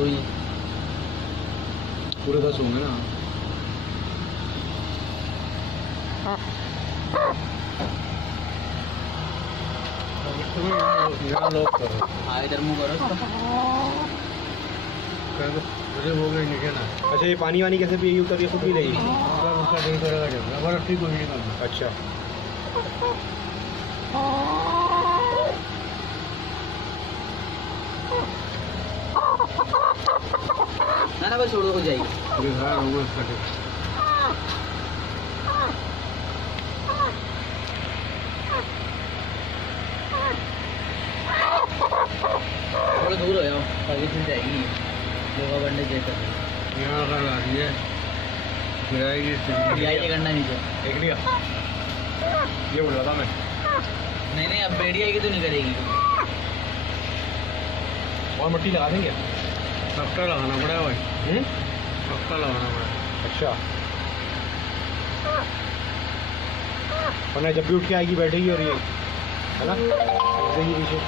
तो ही पूरे 10 होंगे ना। यहाँ लॉक करो। हाँ इधर मुँह करो उसका। अरे हो गई नीचे ना। अच्छा ये पानी वानी कैसे पिएगी, उतर के खुद पी लेगी? उसका नहीं करेगा जब हमारा ठीक हो जाएगा। अच्छा ना ना बस छोड़ो, हो जाएगी। ये घर होगा इसका ठीक। थोड़ा दूर हो जाओ, आगे चल जाएगी। योगा करने जैसा यहाँ कर आ रही है, गिराएगी ये करना नीचे। देख लिया, ये बोल रहा था मैं। नहीं नहीं, अब बेड़ी आएगी तो नहीं करेगी। और मिट्टी लगा देंगे, पक्का लगाना पड़ेगा भाई। पक्का लगाना पड़ेगा। अच्छा वरना जब भी उठ के आएगी बैठेगी और ये है ना, देगी पीछे।